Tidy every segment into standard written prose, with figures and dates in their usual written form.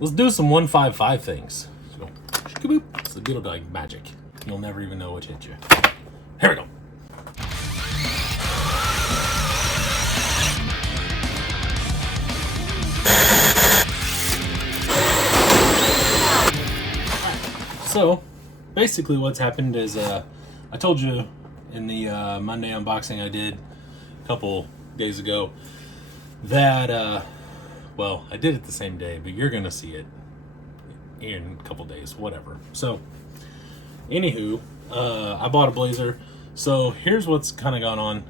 let's do some 155 things. So, it's the Beetle Dog magic. You'll never even know which hit you. Here we go. So, basically what's happened is, I told you in the Monday unboxing I did a couple days ago that, well, I did it the same day, but you're going to see it in a couple days, whatever. So, anywho, I bought a Blazer. So, here's what's kind of gone on.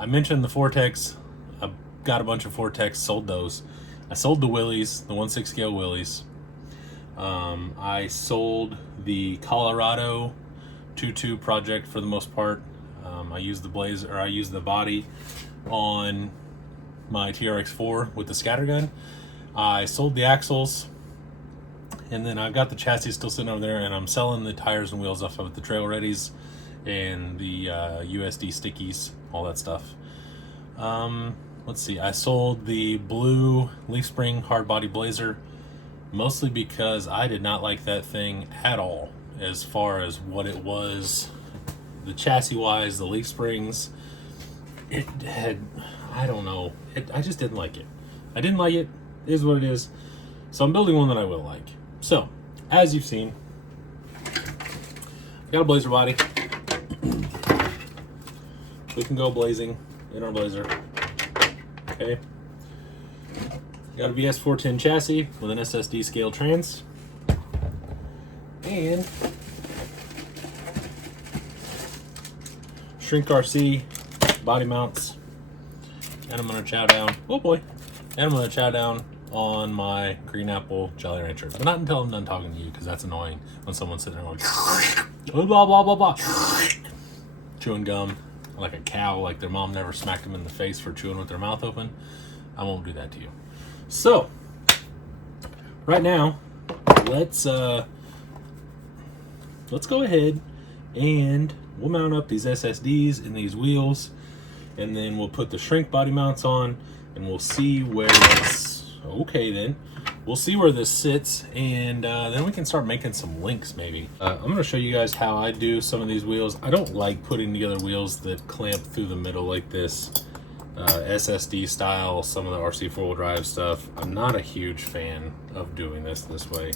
I mentioned the Vortex. I got a bunch of Vortex, sold those. I sold the Willys, the 1/6 scale Willys. I sold the Colorado 2.2 project for the most part. I used the Blazer, or I used the body on my TRX4 with the scattergun. I sold the Axials, and then I've got the chassis still sitting over there, and I'm selling the tires and wheels off of the Trail Readies and the USD stickies, all that stuff. Let's see, I sold the blue leaf spring hard body Blazer, mostly because I did not like that thing at all as far as what it was, the chassis wise, the leaf springs. It had, I don't know, I just didn't like it. I didn't like it, it is what it is. So I'm building one that I will like. So, as you've seen, I got a Blazer body. We can go blazing in our Blazer. Okay. Got a VS4-10 chassis with an SSD scale trans. And ShrinkRC body mounts. And I'm gonna chow down, oh boy. And I'm gonna chow down on my green apple Jolly Ranchers. But not until I'm done talking to you, because that's annoying when someone's sitting there going blah blah blah blah, chewing gum like a cow, like their mom never smacked them in the face for chewing with their mouth open. I won't do that to you. So, right now, let's go ahead and we'll mount up these SSDs and these wheels, and then we'll put the shrink body mounts on, and we'll see where this, okay then, we'll see where this sits, and then we can start making some links maybe. I'm going to show you guys how I do some of these wheels. I don't like putting together wheels that clamp through the middle like this. SSD style, some of the RC4WD drive stuff. I'm not a huge fan of doing this way.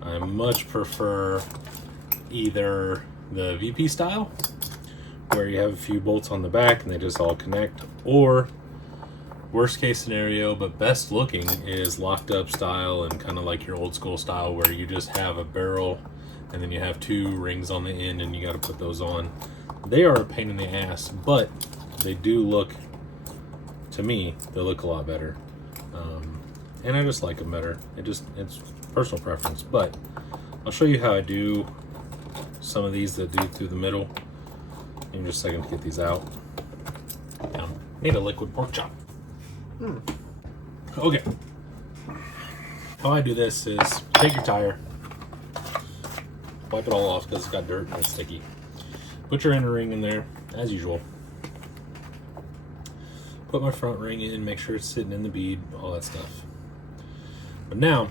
I much prefer either the VP style, where you have a few bolts on the back and they just all connect, or worst case scenario but best looking is locked up style, and kind of like your old school style where you just have a barrel and then you have two rings on the end and you got to put those on. They are a pain in the ass, but they do look, to me, they look a lot better, and I just like them better. It's personal preference, but I'll show you how I do some of these that do through the middle in just a second to get these out. Need a liquid pork chop. Okay, how I do this is take your tire, wipe it all off because it's got dirt and it's sticky. Put your inner ring in there as usual. Put my front ring in, make sure it's sitting in the bead, all that stuff. But now,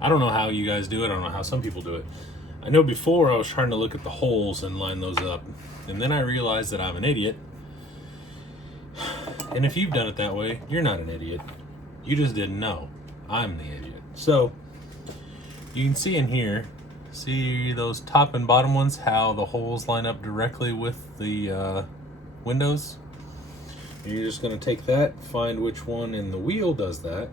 I don't know how you guys do it, I don't know how some people do it. I know before I was trying to look at the holes and line those up, and then I realized that I'm an idiot. And if you've done it that way, you're not an idiot. You just didn't know. I'm the idiot. So, you can see in here, see those top and bottom ones, how the holes line up directly with the windows? And you're just going to take that, find which one in the wheel does that,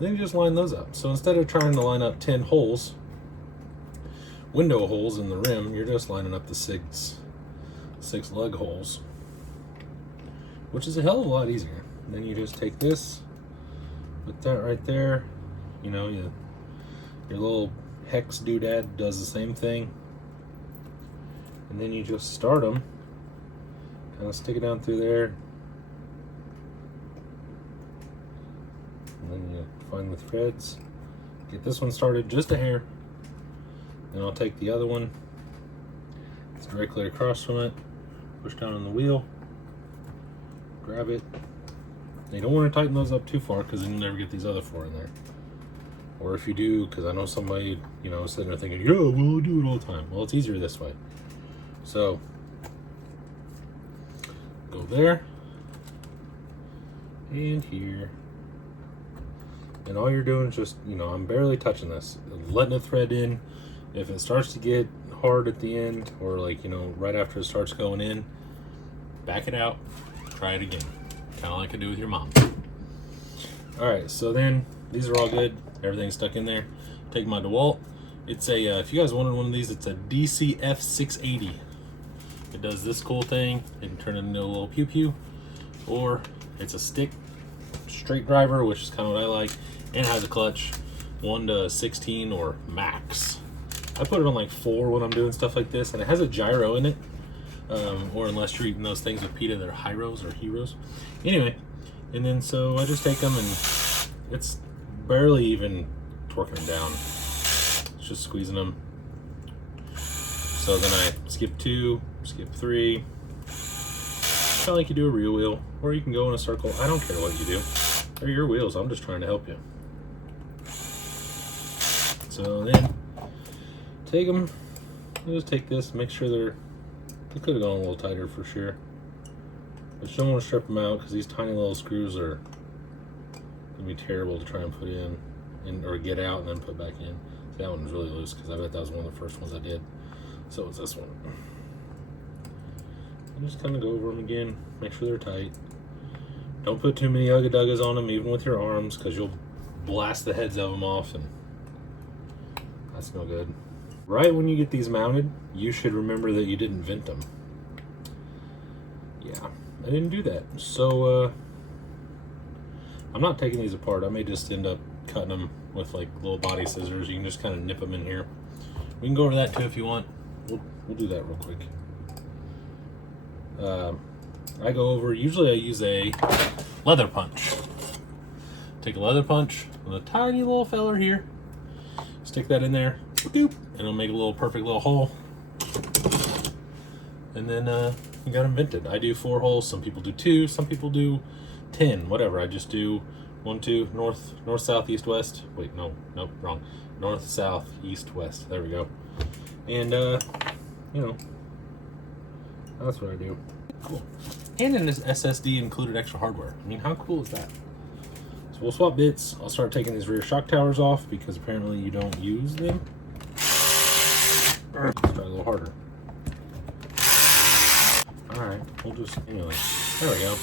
then you just line those up. So instead of trying to line up 10 holes, window holes in the rim, you're just lining up the six lug holes, which is a hell of a lot easier. And then you just take this, put that right there, you know, your little hex doodad does the same thing, and then you just start them, kind of stick it down through there, and then you find the threads, get this one started just a hair, then I'll take the other one, it's directly across from it, push down on the wheel, grab it. You don't want to tighten those up too far because then you'll never get these other four in there. or if you do, because I know somebody, you know, sitting there thinking, yeah, we'll do it all the time. Well, it's easier this way. So go there and here, and all you're doing is just, you know, I'm barely touching this, letting it thread in. If it starts to get hard at the end, or like, you know, right after it starts going in, back it out, try it again, kind of like I do with your mom. All right, so then these are all good, everything's stuck in there. Take my DeWalt. It's a if you guys wanted one of these, it's a DCF680. It does this cool thing. You can turn it into a little pew pew, or it's a stick straight driver, which is kind of what I like, and it has a clutch 1 to 16 or max. I put it on like 4 when I'm doing stuff like this, and it has a gyro in it, or unless you're eating those things with pita, they're Hyros or Heroes. Anyway, and then so I just take them, and it's barely even torquing them down. It's just squeezing them. So then I skip 2, skip 3. Kind of like you do a rear wheel, or you can go in a circle. I don't care what you do. They're your wheels. I'm just trying to help you. So then take them. Just take this. Make sure they could have gone a little tighter for sure. But you don't want to strip them out because these tiny little screws are gonna be terrible to try and put in, or get out and then put back in. See, that one's really loose because I bet that was one of the first ones I did. So it's this one. And just kind of go over them again, make sure they're tight. Don't put too many ugga-duggas on them, even with your arms, because you'll blast the heads of them off, and that's no good. Right when you get these mounted, you should remember that you didn't vent them. Yeah, I didn't do that. So I'm not taking these apart. I may just end up cutting them with like little body scissors. You can just kind of nip them in here. We can go over that too if you want. We'll do that real quick. I go over, usually I use a leather punch. Take a leather punch with a tiny little feller here, stick that in there, doop, and it'll make a little perfect little hole. And then you got them vented. I do 4 holes, some people do 2, some people do 10, whatever. I just do 1, 2, north, south, east, west. Wait, nope, wrong. North, south, east, west. There we go. And you know, that's what I do. Cool. And in this SSD included extra hardware. I mean, how cool is that? So we'll swap bits. I'll start taking these rear shock towers off because apparently you don't use them. Let's try a little harder. Alright, we'll just, anyway, there we go.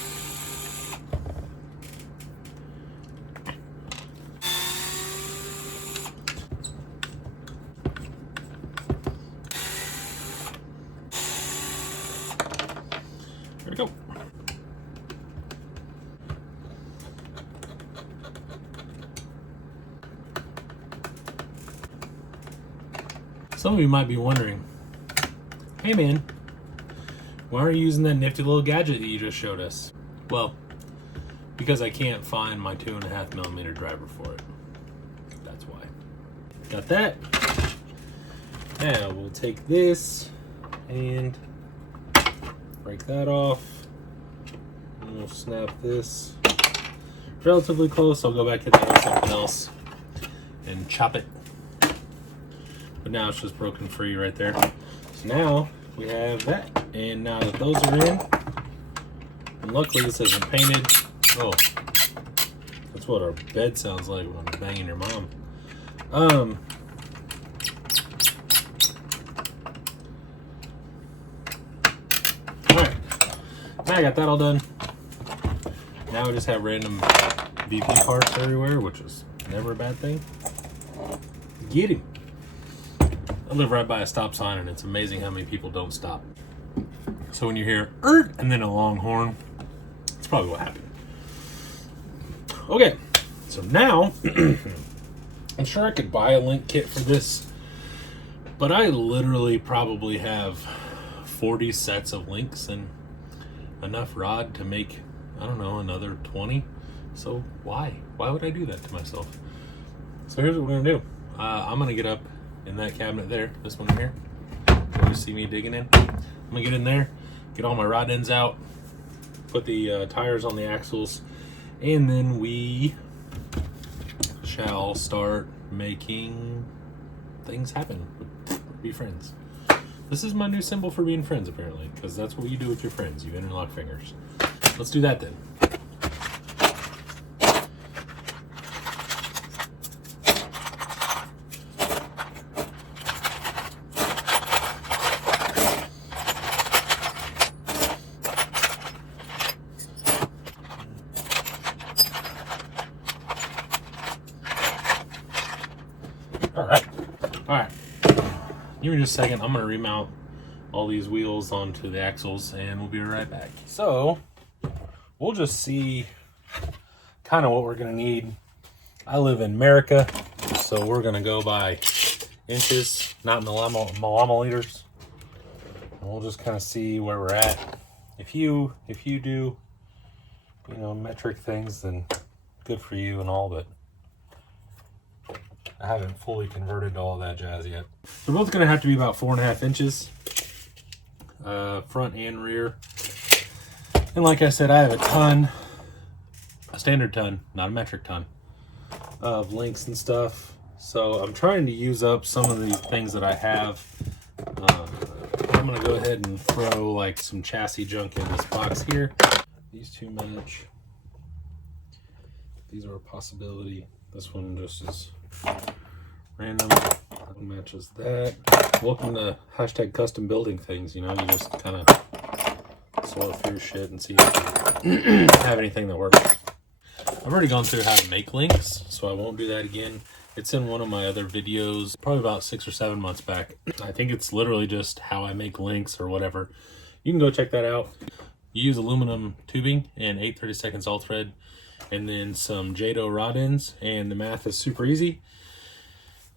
There we go. Some of you might be wondering, hey man, why aren't you using that nifty little gadget that you just showed us? Well, because I can't find my 2.5mm driver for it. That's why. Got that. Now we'll take this and break that off. And we'll snap this relatively close. I'll go back hit that with something else and chop it. But now it's just broken free right there. So now we have that. And now that those are in, and luckily this isn't painted. Oh, that's what our bed sounds like when I'm banging your mom. Alright, now I got that all done. Now we just have random VP parts everywhere, which is never a bad thing. Get him. I live right by a stop sign, and it's amazing how many people don't stop. So when you hear "ert" and then a long horn, that's probably what happened. Okay, so now I'm sure I could buy a link kit for this, but I literally probably have 40 sets of links and enough rod to make, I don't know, another 20. So why would I do that to myself? So here's what we're gonna do. I'm gonna get up in that cabinet there, this one here, where you see me digging in. I'm gonna get in there, get all my rod ends out, put the tires on the axles, and then we shall start making things happen. Be friends. This is my new symbol for being friends, apparently, because that's what you do with your friends. You interlock fingers. Let's do that then. All right. Give me just a second. I'm going to remount all these wheels onto the axles and we'll be right back. So we'll just see kind of what we're going to need. I live in America, so we're going to go by inches, not millimeters. And we'll just kind of see where we're at. If you do, you know, metric things, then good for you and all, but I haven't fully converted to all that jazz yet. They're both going to have to be about 4.5 inches, front and rear. And like I said, I have a standard ton, not a metric ton, of links and stuff. So I'm trying to use up some of the things that I have. I'm going to go ahead and throw like some chassis junk in this box here. These two match. These are a possibility. This one just is random. That matches that. Welcome to hashtag custom building things. You know, you just kind of sort through shit and see if you have anything that works. I've already gone through how to make links, so I won't do that again. It's in one of my other videos, probably about 6 or 7 months back. I think it's literally just how I make links or whatever. You can go check that out. You use aluminum tubing and 8/32 all thread, and then some Jado rod ends, and the math is super easy.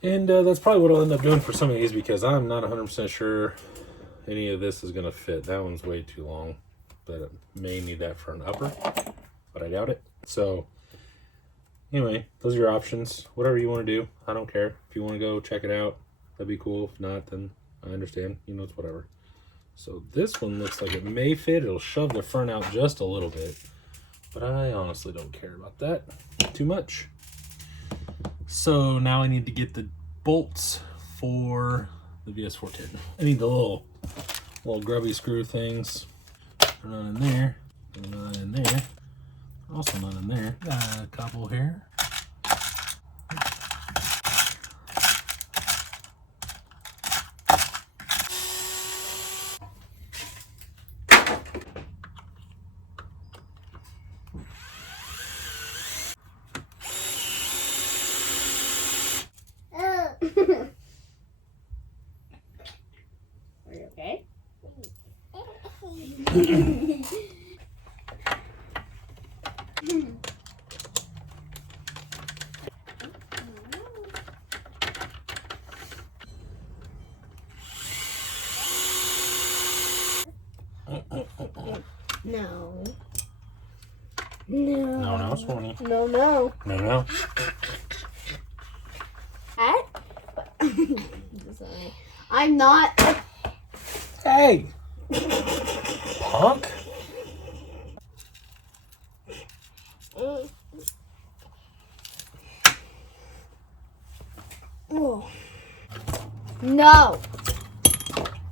And that's probably what I'll end up doing for some of these, because I'm not 100% sure any of this is going to fit. That one's way too long, but it may need that for an upper, but I doubt it. So anyway, those are your options. Whatever you want to do, I don't care. If you want to go check it out, that'd be cool. If not, then I understand. You know, it's whatever. So this one looks like it may fit. It'll shove the front out just a little bit, but I honestly don't care about that too much. So now I need to get the bolts for the VS4-10. I need the little grubby screw things. They're not in there. They're not in there. Also not in there. Got a couple here. Are you okay? No. No. No, Swanee. No. No. Sorry. I'm not. Hey! Punk? Oh. No.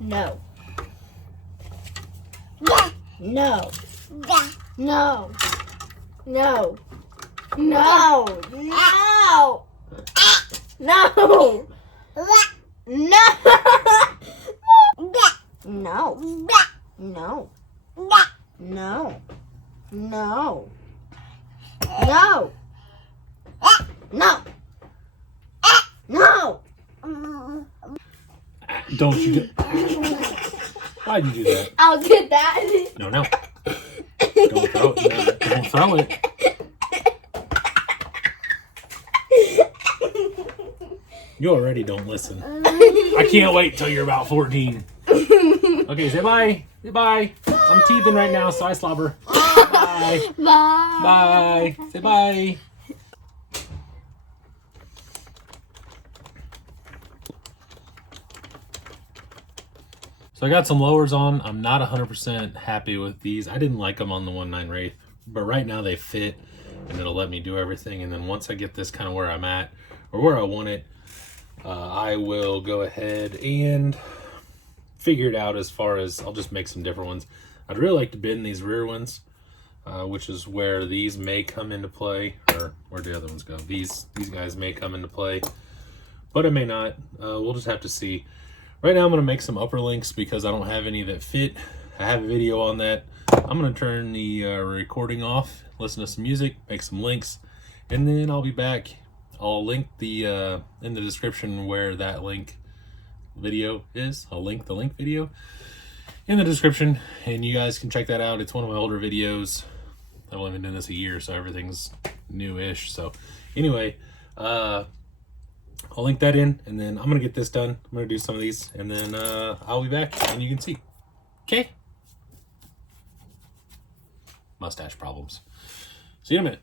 No. No. No. No. No. No. No. No. No. No. No. No. No. No. No. Don't you do... Why'd you do that? I'll get that. No. Don't throw it. No, don't throw it. You already don't listen. I can't wait till you're about 14. Okay, say bye. Say bye. I'm teething right now, so I slobber. Bye. Bye. Bye. Say bye. So I got some lowers on. I'm not 100% happy with these. I didn't like them on the 1.9 Wraith, but right now they fit. and it'll let me do everything. And then once I get this kind of where I'm at, or where I want it, I will go ahead and figure it out as far as I'll just make some different ones. I'd really like to bend these rear ones, which is where these may come into play, or where'd the other ones go? These guys may come into play, but I may not. We'll just have to see. Right now I'm going to make some upper links because I don't have any that fit. I have a video on that. I'm going to turn the recording off, listen to some music, make some links, and then I'll be back. I'll link the in the description where that link video is. I'll link the link video in the description, and you guys can check that out. It's one of my older videos. I've only been doing this a year, so everything's new-ish. So anyway, I'll link that in, and then I'm gonna get this done. I'm gonna do some of these, and then I'll be back and you can see. Okay? Mustache problems. See you in a minute.